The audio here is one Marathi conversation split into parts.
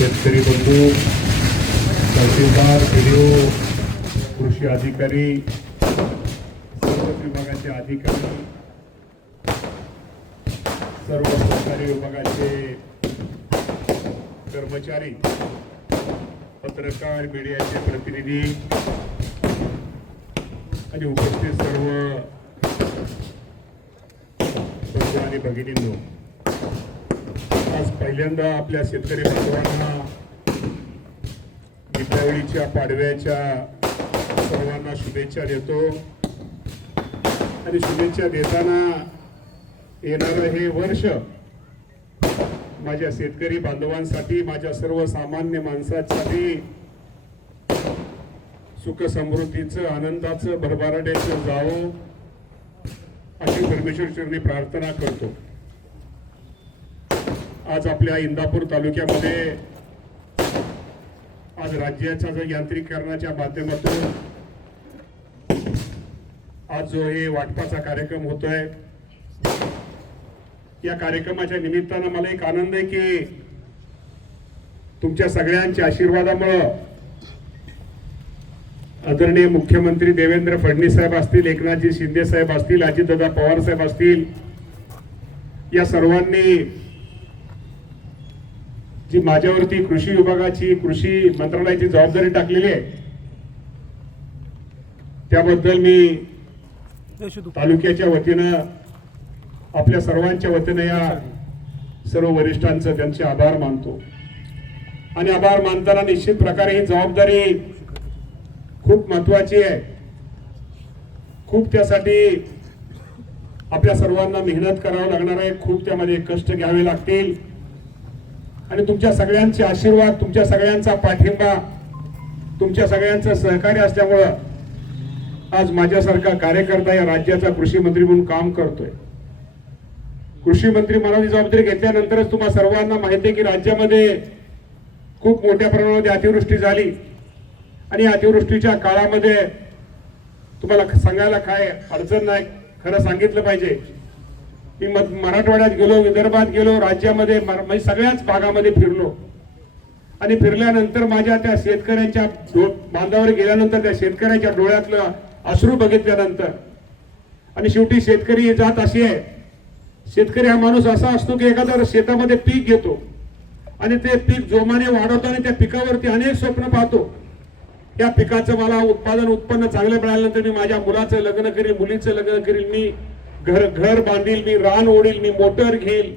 शेतकरी बंधू, तहसीलदार, BDO, कृषी अधिकारी, सर्व विभागाचे अधिकारी, सर्व सरकारी विभागाचे कर्मचारी, पत्रकार, मीडियाचे प्रतिनिधी आणि उपस्थित सर्व बंधू आणि भगिनींनो, आज पहिल्यांदा आपल्या शेतकरी बांधवांना दीपावलीच्या, पाडव्याच्या सर्वांना शुभेच्छा देतो. आणि शुभेच्छा देताना येणारं हे वर्ष माझ्या शेतकरी बांधवांसाठी, माझ्या सर्वसामान्य माणसांसाठी सुख समृद्धीचं, आनंदाचं, भरभराटीचं जावं अशी परमेश्वर चरणी प्रार्थना करतो. आज आपल्या इंदापूर तालुक्यामध्ये आज राज्याच्या यांत्रिकीकरणाच्या माध्यमातून आज जो हे वाटपाचा कार्यक्रम होतोय, या कार्यक्रमाच्या निमित्तानं मला एक आनंद आहे की तुमच्या सगळ्यांच्या आशीर्वादामुळे आदरणीय मुख्यमंत्री देवेंद्र फडणवीस साहेब असतील, एकनाथजी शिंदे साहेब असतील, अजितदादा पवार साहेब असतील, या सर्वांनी जी माझ्यावरती कृषी विभागाची, कृषी मंत्रालयाची जबाबदारी टाकलेली आहे, त्याबद्दल मी तालुक्याच्या वतीनं, आपल्या सर्वांच्या वतीनं या सर्व वरिष्ठांचं, त्यांचे आभार मानतो. आणि आभार मानताना निश्चित प्रकारे ही जबाबदारी खूप महत्वाची आहे. खूप त्यासाठी आपल्या सर्वांना मेहनत करावं लागणार आहे, खूप त्यामध्ये कष्ट घ्यावे लागतील. आणि तुमच्या सगळ्यांचे आशीर्वाद, तुमच्या सगळ्यांचा पाठिंबा, तुमच्या सगळ्यांचं सहकार्य असल्यामुळं आज माझ्यासारखा कार्यकर्ता या राज्याचा कृषी मंत्री म्हणून काम करतोय. कृषी मंत्री म्हणून जबाबदारी घेतल्यानंतरच तुम्हा सर्वांना माहिती आहे की राज्यामध्ये खूप मोठ्या प्रमाणामध्ये अतिवृष्टी झाली. आणि अतिवृष्टीच्या काळामध्ये तुम्हाला सांगायला काय अडचण नाही, खरं सांगितलं पाहिजे. मी मराठवाड्यात गेलो, विदर्भात गेलो, राज्यामध्ये म्हणजे सगळ्याच भागामध्ये फिरलो. आणि फिरल्यानंतर माझ्या त्या शेतकऱ्यांच्या बांधावर गेल्यानंतर त्या शेतकऱ्याच्या डोळ्यातलं अश्रू बघितल्यानंतर, आणि शेवटी शेतकरी ही जात अशी आहे, शेतकरी हा माणूस असा असतो की एखाद्या शेतामध्ये पीक घेतो आणि ते पीक जोमाने वाढवतो आणि त्या पिकावरती अनेक स्वप्न पाहतो. त्या पिकाचं मला उत्पन्न चांगलं मिळाल्यानंतर मी माझ्या मुलाचं लग्न करील, मुलीचं लग्न करील, मी घर बांधील, मी रान ओढील, मी मोटर घेईल,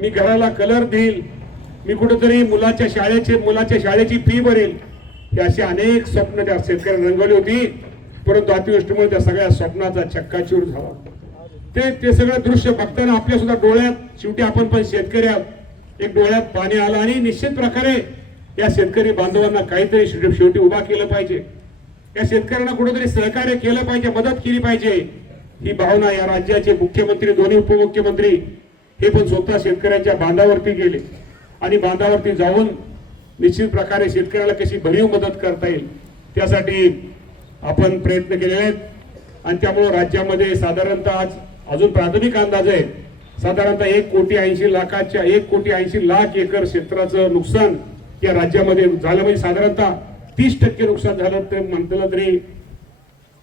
मी घराला कलर देईल, मी कुठेतरी मुलाच्या शाळेची फी भरेल. हे अशी अनेक स्वप्न त्या शेतकऱ्यांनी रंगवली होती. परंतु अतिवृष्टीमुळे त्या सगळ्या स्वप्नाचा चक्काचूर झाला. ते सगळं दृश्य बघताना आपल्या सुद्धा डोळ्यात, शेवटी आपण पण शेतकरी आहोत, एक डोळ्यात पाणी आलं. आणि निश्चित प्रकारे या शेतकरी बांधवांना काहीतरी शेवटी उभा केलं पाहिजे, या शेतकऱ्यांना कुठेतरी सहकार्य केलं पाहिजे, मदत केली पाहिजे. ही भावना या राज्याचे मुख्यमंत्री, दोन्ही उपमुख्यमंत्री हे पण स्वतः शेतकऱ्यांच्या बांधावरती गेले आणि बांधावरती जाऊन निश्चित प्रकारे शेतकऱ्याला कशी भरीव मदत करता येईल त्यासाठी आपण प्रयत्न केलेले आहेत. आणि त्यामुळे राज्यामध्ये साधारणतः आज अजून प्राथमिक अंदाज आहे, साधारणतः 1,80,00,000 एकर क्षेत्राचं नुकसान या राज्यामध्ये झालं. म्हणजे साधारणतः 30% नुकसान झालं तर म्हटलं तरी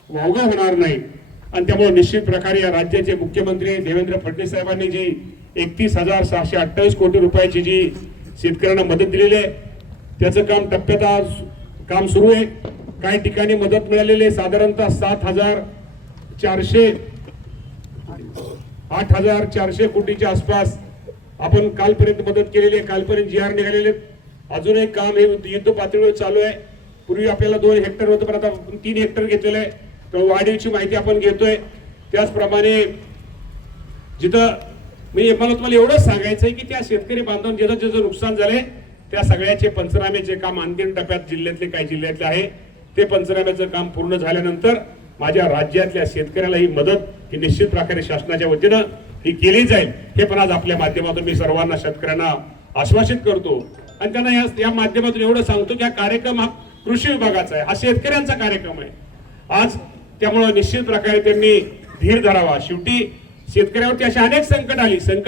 वावगं होणार नाही. आणि त्यामुळे निश्चित प्रकारे या राज्याचे मुख्यमंत्री देवेंद्र फडणवीस साहेबांनी जी 31,628 कोटी रुपयाची जी शेतकऱ्यांना मदत दिलेली आहे, त्याचं काम टप्प्यात आज काम सुरू आहे. काही ठिकाणी मदत मिळालेली आहे, साधारणतः 8,400 कोटीच्या आसपास आपण कालपर्यंत मदत केलेली आहे. कालपर्यंत GR निघालेले. अजून एक काम हे युद्ध पातळीवर चालू आहे. पूर्वी आपल्याला 2 हेक्टर होतं, पण आता 3 हेक्टर घेतलेलं आहे. तर वाढीची माहिती आपण घेतोय. त्याचप्रमाणे जिथं म्हणजे मला तुम्हाला एवढंच सांगायचं आहे की त्या शेतकरी बांधवांना ज्याचं नुकसान झालंय त्या सगळ्याचे पंचनाम्याचे काम अंतिम टप्प्यात काही जिल्ह्यातले आहे. ते पंचनाम्याचं काम पूर्ण झाल्यानंतर माझ्या राज्यातल्या शेतकऱ्याला ही मदत ही निश्चित प्रकारे शासनाच्या वतीनं ही केली जाईल. हे पण आज आपल्या माध्यमातून मी सर्वांना शेतकऱ्यांना आश्वासित करतो. आणि त्यांना या माध्यमातून एवढं सांगतो की हा कार्यक्रम हा कृषी विभागाचा आहे, हा शेतकऱ्यांचा कार्यक्रम आहे आज. त्यामुळे निश्चित प्रकारे त्यांनी धीर धरावा. शेवटी शेतकऱ्यावरती अशी अनेक संकट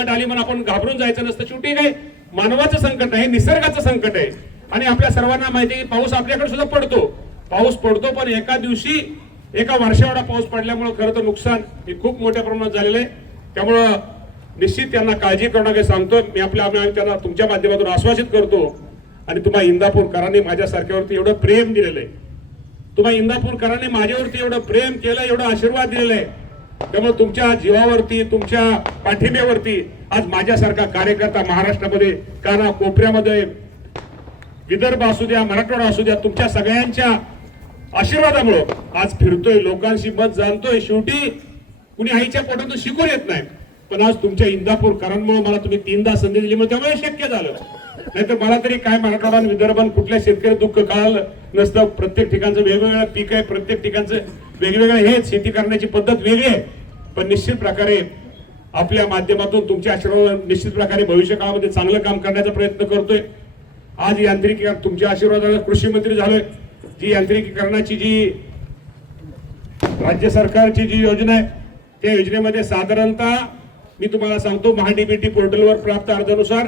आली म्हणून आपण घाबरून जायचं नसतं. शेवटी काय मानवाचं संकट आहे, निसर्गाचं संकट आहे. आणि आपल्या सर्वांना माहिती आहे की पाऊस आपल्याकडे सुद्धा पाऊस पडतो पण एका दिवशी एका वर्षाएवढा पाऊस पडल्यामुळे खरं तर नुकसान हे खूप मोठ्या प्रमाणात झालेलं आहे. त्यामुळं निश्चित त्यांना काळजी करू नका सांगतो मी. आम्ही त्यांना तुमच्या माध्यमातून आश्वासित करतो. आणि तुम्हाला इंदापूरकरांनी माझ्यासारख्यावरती एवढं प्रेम दिलेलं आहे, तुम्हाला इंदापूरकरांनी माझ्यावरती एवढं प्रेम केलं, एवढा आशीर्वाद दिलेला आहे. त्यामुळे तुमच्या जीवावरती, तुमच्या पाठिंब्यावरती आज माझ्यासारखा कार्यकर्ता महाराष्ट्रामध्ये काना कोपऱ्यामध्ये, विदर्भ असू द्या, मराठवाडा असू द्या, तुमच्या सगळ्यांच्या आशीर्वादामुळे आज फिरतोय, लोकांशी मत जाणतोय. शेवटी कुणी आईच्या पोटातून शिकून येत नाही, पण आज तुमच्या इंदापूरकरांमुळे मला तुम्ही 3दा संधी दिली, त्यामुळे शक्य झालं. नाहीतर मला तरी काय मराठवाडा आणि विदर्भात कुठल्या शेतकरी दुःख कळालं नसतं. प्रत्येक ठिकाणचं वेगवेगळं पीक आहे, प्रत्येक ठिकाणचं वेगवेगळं हे शेती करण्याची पद्धत वेगळी आहे. पण निश्चित प्रकारे आपल्या माध्यमातून तुमच्या आशीर्वाद निश्चित प्रकारे भविष्य काळामध्ये चांगलं काम करण्याचा प्रयत्न करतोय. आज यांत्रिकीकरण तुमच्या आशीर्वादाने कृषी मंत्री झालोय. जी यांत्रिकीकरणाची जी राज्य सरकारची जी योजना आहे त्या योजनेमध्ये साधारणतः मी तुम्हाला सांगतो महाडीबीटी पोर्टलवर प्राप्त अर्जानुसार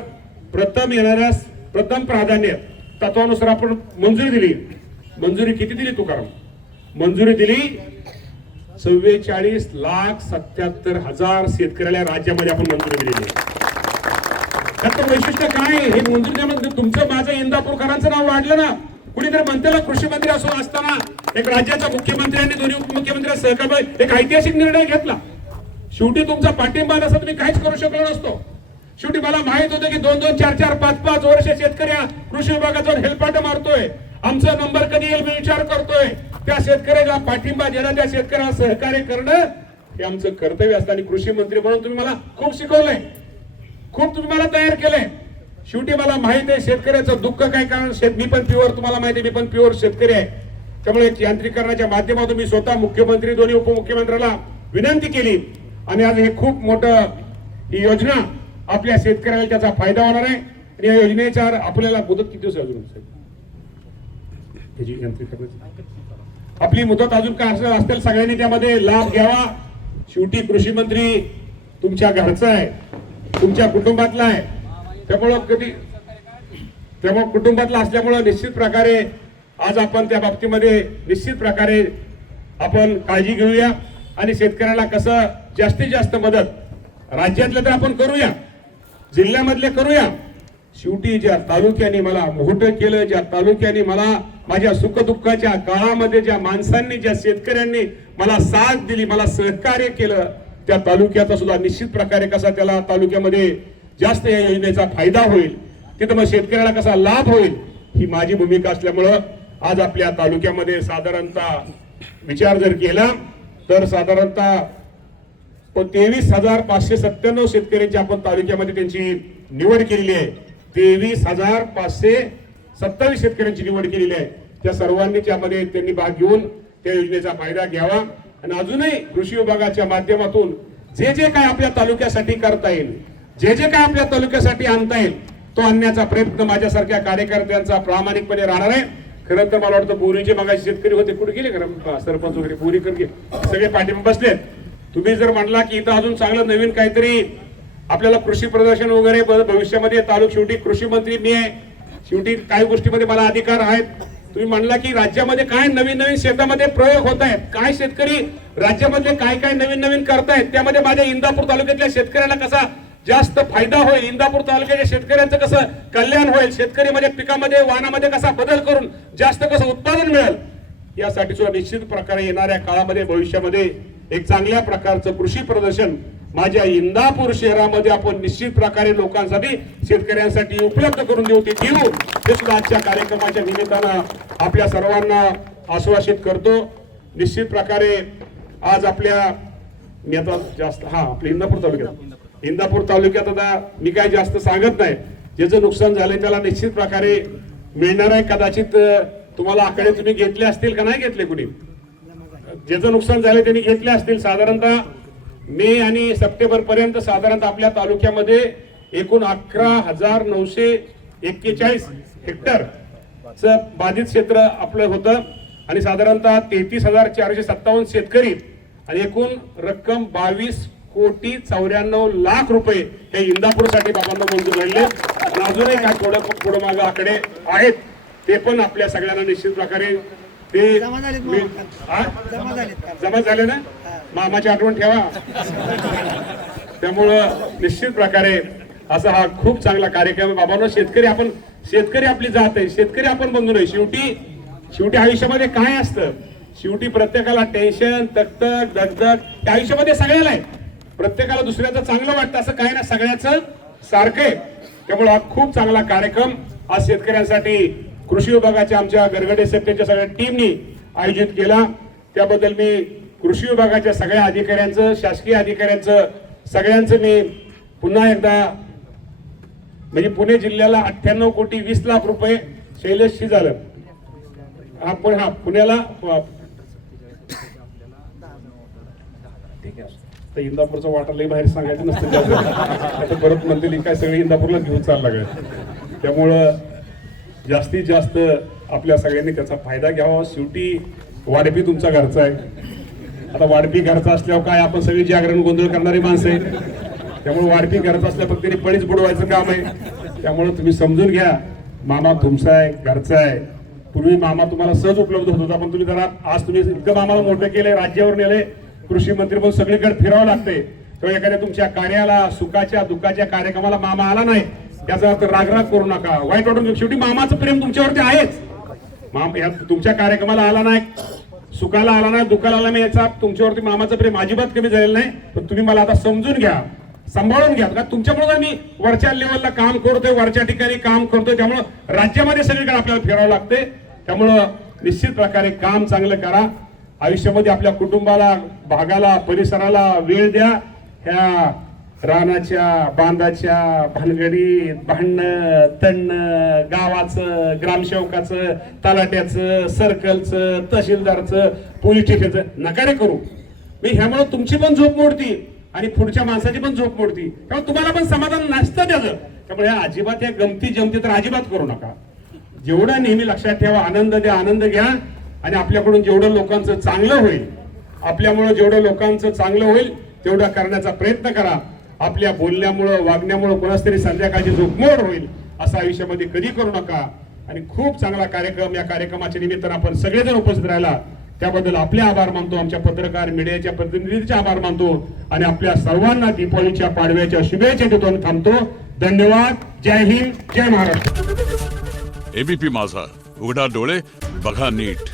प्रथम येणाऱ्यास प्रथम प्राधान्य तत्वानुसार आपण मंजुरी दिली. मंजुरी किती दिली तुकाराम? मंजुरी दिली 44,77,000 शेतकऱ्याला राज्यामध्ये आपण मंजुरी दिलेली आहे. त्याचं वैशिष्ट्य काय? हे मंजुरीमध्ये तुमचं माझं इंदापूरकरांचं नाव वाढलं ना. कुणीतरी म्हणतेला कृषी मंत्री असताना एक राज्याचा मुख्यमंत्री आणि दोन्ही उपमुख्यमंत्री सहकार एक ऐतिहासिक निर्णय घेतला. शेवटी तुमचा पाठिंबा नसता तुम्ही काहीच करू शकलो नसतो. शेवटी मला माहित होतं की 2-2, 4-4, 5-5 वर्ष शेतकरी कृषी विभागाचा हेलपाट मारतोय. आमचा नंबर कधी येईल मी विचार करतोय. त्या शेतकऱ्याला पाठिंबा देणं, त्या शेतकऱ्याला सहकार्य करणं हे आमचं कर्तव्य असतं. आणि कृषी मंत्री म्हणून तुम्ही मला खूप शिकवलंय, खूप तुम्ही मला तयार केलंय. शेवटी मला माहित आहे शेतकऱ्याचं दुःख काय, कारण मी पण प्युअर, तुम्हाला माहिती आहे मी पण प्युअर शेतकरी आहे. त्यामुळे यांत्रिकीकरणाच्या माध्यमातून मी स्वतः मुख्यमंत्री दोन्ही उपमुख्यमंत्र्याला विनंती केली. आणि आज हे खूप मोठं ही योजना आपल्या शेतकऱ्याला त्याचा फायदा होणार आहे. आणि या योजनेच्या आपल्याला मुदत किती दिवस अजून आपली मुदत अजून काय असतील सगळ्यांनी त्यामध्ये लाभ घ्यावा. शेवटी कृषी मंत्री तुमच्या घरचा आहे, तुमच्या कुटुंबातला आहे. त्यामुळे कुटुंबातला असल्यामुळे निश्चित प्रकारे आज आपण त्या बाबतीमध्ये निश्चित प्रकारे आपण काळजी घेऊया. आणि शेतकऱ्याला कसं जास्तीत जास्त मदत राज्यातल्या तर आपण करूया, जिल्ह्यामधले करूया. शेवटी ज्या तालुक्याने मला मोठं केलं, ज्या तालुक्याने मला माझ्या सुखदुःखाच्या काळामध्ये ज्या माणसांनी, ज्या शेतकऱ्यांनी मला साथ दिली, मला सहकार्य केलं, त्या तालुक्याचा सुद्धा निश्चित प्रकारे कसा त्याला तालुक्यामध्ये जास्त या योजनेचा फायदा होईल, तिथं मग शेतकऱ्याला कसा लाभ होईल, ही माझी भूमिका असल्यामुळं आज आपल्या तालुक्यामध्ये साधारणतः विचार जर केला तर साधारणतः 23,597 शेतकऱ्यांची आपण तालुक्यामध्ये त्यांची निवड केलेली आहे. 23,527 शेतकऱ्यांची निवड केलेली आहे. त्या सर्वांनी त्यामध्ये त्यांनी भाग घेऊन त्या योजनेचा फायदा घ्यावा. आणि अजूनही कृषी विभागाच्या माध्यमातून जे जे काय आपल्या तालुक्यासाठी करता येईल, जे जे काय आपल्या तालुक्यासाठी आणता येईल तो आणण्याचा प्रयत्न माझ्यासारख्या कार्यकर्त्यांचा प्रामाणिकपणे राहणार आहे. खरं तर मला वाटतं बोरीचे मगाशी शेतकरी होते, कुठे गेले खरं सरपंच वगैरे, बोरी करके सगळे पाठिंबा बसलेत. तुम्ही जर म्हणला की इथं अजून चांगलं नवीन काहीतरी आपल्याला कृषी प्रदर्शन वगैरे भविष्यामध्ये शेवटी कृषी मंत्री मी आहे, शेवटी काही गोष्टीमध्ये मला अधिकार आहेत. तुम्ही म्हणला की राज्यामध्ये काय नवीन नवीन शेतामध्ये प्रयोग होत आहेत, काय शेतकरी राज्यामध्ये काय काय नवीन नवीन करतायत, त्यामध्ये माझ्या इंदापूर तालुक्यातल्या शेतकऱ्याला कसा जास्त फायदा होईल, इंदापूर तालुक्याच्या शेतकऱ्यांचं कसं कल्याण होईल, शेतकरी म्हणजे पिकामध्ये वाहनामध्ये कसा बदल करून जास्त कसं उत्पादन मिळेल, यासाठी सुद्धा निश्चित प्रकारे येणाऱ्या काळामध्ये भविष्यामध्ये एक चांगल्या प्रकारचं कृषी प्रदर्शन माझ्या इंदापूर शहरामध्ये आपण निश्चित प्रकारे लोकांसाठी, शेतकऱ्यांसाठी उपलब्ध करून देऊ. ते देऊ हे सुद्धा आजच्या कार्यक्रमाच्या निमित्तानं आपल्या सर्वांना आश्वासित करतो. निश्चित प्रकारे आज आपल्या मी आता जास्त आपल्या इंदापूर तालुक्यात आता मी काय जास्त सांगत नाही. ज्याचं नुकसान झालंय त्याला निश्चित प्रकारे मिळणार आहे. कदाचित तुम्हाला आकडे तुम्ही घेतले असतील का नाही घेतले, कुणी ज्याचं नुकसान झालंय त्यांनी घेतले असतील. साधारणतः मे आणि सप्टेंबर पर्यंत साधारणतः आपल्या तालुक्यामध्ये एकूण 11,941 हेक्टरचं बाधित क्षेत्र आपलं होतं. आणि साधारणतः 33,457 शेतकरी आणि एकूण रक्कम 1,94,00,000 रुपये हे इंदापूरसाठी बाबांना मंजूर झाले. आणि अजूनही काय थोडं मागं आकडे आहेत ते पण आपल्या सगळ्यांना निश्चित प्रकारे ते जमा झाले ना. मामाची आठवण ठेवा. त्यामुळं निश्चित प्रकारे असा हा खूप चांगला कार्यक्रम आहे. बाबांनो, शेतकरी आपली जात आहे, शेतकरी आपण बंधू नाही. शेवटी आयुष्यामध्ये काय असतं, शेवटी प्रत्येकाला टेन्शन, तकतक, दगदग त्या आयुष्यामध्ये सगळ्याला आहे. प्रत्येकाला दुसऱ्याचं चांगलं वाटतं असं काय ना, सगळ्याचं सारखं आहे. त्यामुळे हा खूप चांगला कार्यक्रम आज शेतकऱ्यांसाठी कृषी विभागाच्या आमच्या गरगडे सेक्टरच्या सगळ्या टीमनी आयोजित केला. त्याबद्दल मी कृषी विभागाच्या सगळ्या अधिकाऱ्यांचं, शासकीय अधिकाऱ्यांचं, सगळ्यांचं मी पुन्हा एकदा म्हणजे पुणे जिल्ह्याला 98,20,00,000 रुपये शैलेशशी झालं. पुण्याला ठीक आहे. इंदापूरचं वाटायला बाहेर सांगायचं नसतं. आता परत म्हणतील काय सगळे इंदापूरला घेऊन चालला काय. त्यामुळं जास्तीत जास्त आपल्या सगळ्यांनी त्याचा फायदा घ्यावा. शेवटी वाढपी तुमचा घरचा आहे. आता वाढपी घरचा असल्यावर काय आपण सगळी जागरण गोंधळ करणारी माणसं आहे. त्यामुळे वाढपी घरचा असल्या फक्त पळीच बुडवायचं काम आहे. त्यामुळे तुम्ही समजून घ्या, मामा तुमचा आहे, घरचा आहे. पूर्वी मामा तुम्हाला सहज उपलब्ध होत होता, पण तुम्ही जरा आज तुम्ही इतकं मामाला मोठं केलंय, राज्यावर नेले, कृषी मंत्री म्हणून सगळीकडे फिरावं लागते. तेव्हा एखाद्या तुमच्या कार्याला, सुखाच्या दुःखाच्या कार्यक्रमाला मामा आला नाही त्याचा अर्थ रागराग करू नका, वाईट वाटून. शेवटी मामाचं प्रेम तुमच्यावरती आहेच. तुमच्या कार्यक्रमाला आला नाही, सुखाला आला नाही, दुःखाला आला नाही, याचा तुमच्यावरती मामाचं प्रेम अजिबात कमी झालेलं नाही. पण तुम्ही मला आता समजून घ्या, सांभाळून घ्या. का तुमच्यामुळे मी वरच्या लेवलला काम करतोय, वरच्या ठिकाणी काम करतोय. त्यामुळं राज्यामध्ये सगळीकडे आपल्याला फिरावं लागते. त्यामुळं निश्चित प्रकारे काम चांगलं करा. आयुष्यामध्ये आपल्या कुटुंबाला, भागाला, परिसराला वेळ द्या. ह्या रानाच्या, बांधाच्या भानगडीत भांडणं, तणणं, गावाचं, ग्रामसेवकाचं, तलाट्याचं, सर्कलचं, तहसीलदारचं, पोलीस स्टेशनचं नका रे करू. मी ह्यामुळे तुमची पण झोप मोडती आणि पुढच्या माणसाची पण झोप मोडती. त्यामुळे तुम्हाला पण समाधान नसतं त्याचं. त्यामुळे अजिबात या गमती जमती तर अजिबात करू नका. जेवढं नेहमी लक्षात ठेवा, आनंद द्या, आनंद घ्या. आणि आपल्याकडून जेवढं लोकांचं चांगलं होईल, आपल्यामुळं जेवढं लोकांचं चांगलं होईल तेवढं करण्याचा प्रयत्न करा. आपल्या बोलण्यामुळं, वागण्यामुळं कोणाच तरी संध्याकाळची झोपमोड होईल असं आयुष्यामध्ये कधी करू नका. आणि खूप चांगला कार्यक्रम, या कार्यक्रमाच्या निमित्तानं आपण सगळेजण उपस्थित राहिला त्याबद्दल आपले आभार मानतो. आमच्या पत्रकार मीडियाच्या प्रतिनिधींचे आभार मानतो. आणि आपल्या सर्वांना दीपावलीच्या, पाडव्याच्या शुभेच्छा देतो आणि थांबतो. धन्यवाद. जय हिंद, जय महाराष्ट्र. एबीपी माझा, उघडा डोळे बघा नीट.